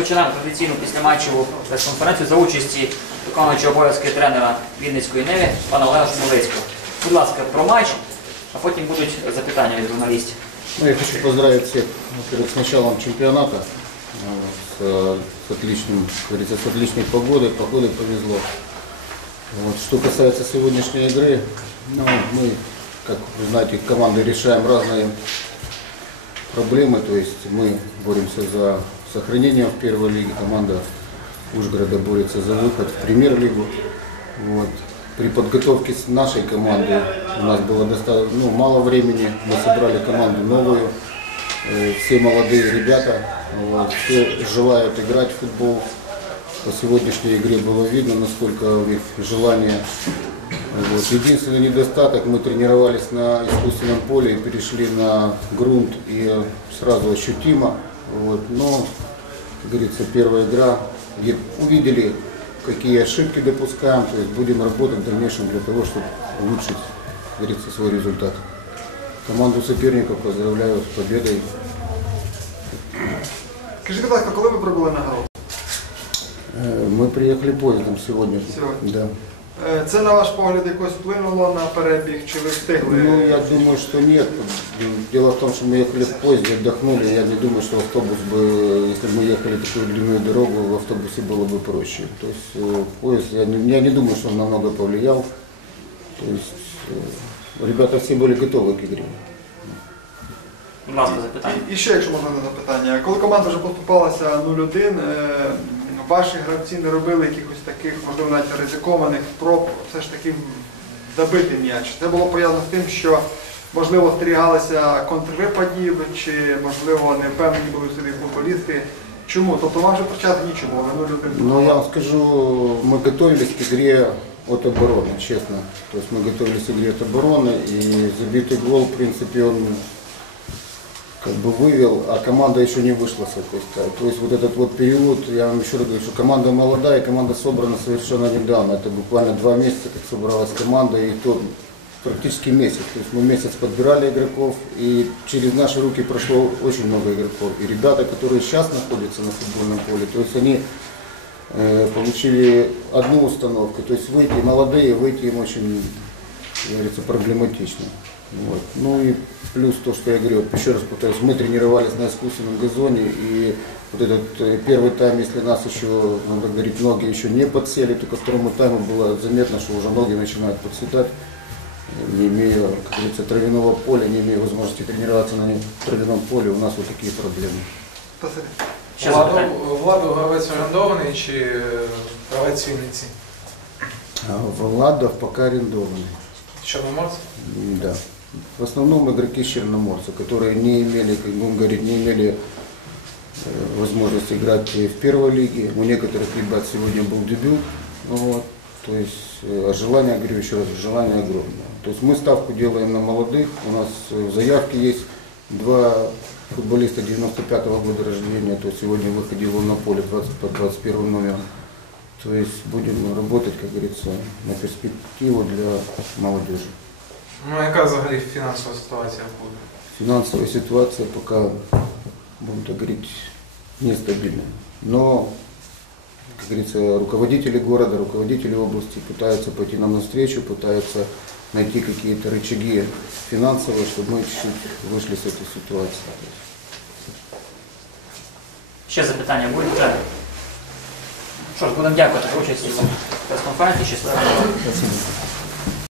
Починаємо традиційну післяматчеву прес-конференцію за участі виконуючого обов'язки тренера Вінницької неви пана Олега Шмулицького. Будь ласка, про матч, а потім будуть запитання від журналістів. Ну, я хочу поздравить всех, во-первых, с началом чемпионата, вот, с, э, с отличным, как говорится, с отличной погодой, погодой повезло. Вот, что касается сегодняшней игры, ну, мы, как вы знаете, команды решаем разные проблемы, то есть мы боремся за сохранение в первой лиге, команда Ужгорода борется за выход в премьер-лигу. Вот. При подготовке с нашей команды у нас было достаточно ну, мало времени, мы собрали команду новую, Э, все молодые ребята, вот, все желают играть в футбол. По сегодняшней игре было видно, насколько у них желание. Вот. Единственный недостаток, мы тренировались на искусственном поле перешли на грунт и сразу ощутимо. Вот. Но, как говорится, первая игра, где увидели, какие ошибки допускаем, то есть будем работать в дальнейшем для того, чтобы улучшить, как говорится, свой результат. Команду соперников поздравляю с победой. Скажіть, будь ласка, коли ви прибули на гру? Э, Мы приехали поездом сегодня. Сегодня? Да. Е, Це, на ваш погляд, якось вплинуло на перебіг, чи ви встигли? Ну, я думаю, что нет. Дело в том, что мы ехали в поезде, отдохнули. Я не думаю, что автобус бы, если бы мы ехали такую длинную дорогу, в автобусе было бы проще. То есть э, поезд, я не, я не думаю, что он намного повлиял. То есть э, ребята все были готовы к игре. Будь ласка, запитання. І ще, якщо можна одне запитання. Коли команда вже поступалася 0-1, е, ваші гравці не робили якихось таких, можливо, навіть ризикованих спроб все ж таки забити м'яч. Це було пов'язано з тим, що, можливо, стерігалися контрвипадів, чи, можливо, не впевнені були в собі футболісти. Чому? Тобто вам вже втрачати нічого, ви 0-1. Но я вам скажу, мы готовились к игре от обороны, честно. То есть мы готовились к игре от обороны, и забитый гол, в принципе, он как бы вывел, а команда еще не вышла с этой стадии. То есть вот этот вот период, я вам еще раз говорю, что команда молодая, команда собрана совершенно недавно. Это буквально два месяца, как собралась команда, и то практически месяц. То есть мы месяц подбирали игроков, и через наши руки прошло очень много игроков. И ребята, которые сейчас находятся на футбольном поле, то есть они э, получили одну установку. То есть выйти, молодые, выйти им очень, как говорится, проблематично. Вот. Ну и плюс то, что я говорю, вот еще раз повторюсь, мы тренировались на искусственном газоне, и вот этот э, первый тайм, если нас еще, надо говорить, ноги еще не подсели, то ко второму тайму было заметно, что уже ноги начинают подседать. Не имея, как говорится, травяного поля, не имея возможности тренироваться на травяном поле, у нас вот такие проблемы. Спасибі. Ще запитання. Владу, Владу гравець орендований чи е, гравець Вінниці? А Владов пока арендованный. Чорноморці? Да. В основном игроки Черноморца, которые не имели, как будем говорить, не имели э, возможности играть в первой лиге. У некоторых ребят сегодня был дебют. ну Вот. То есть, э, а желание, говорю еще раз, желание огромное. То есть мы ставку делаем на молодых. У нас э, в заявке есть два футболиста 95-го года рождения. То есть сегодня выходил он на поле 20, под 21 номером. То есть будем работать, как говорится, на перспективу для молодежи. Ну, яка взагалі фінансова ситуація в клубі? Финансовая ситуация пока, будем так говорить, нестабильная. Но, как говорится, руководители города, руководители области пытаются пойти нам навстречу, пытаются найти какие-то рычаги финансовые, чтобы мы чуть-чуть вышли с этой ситуации. Ще запитання будуть? Так. Що ж, будемо дякувати за участь у прес-конференції. Щасливо.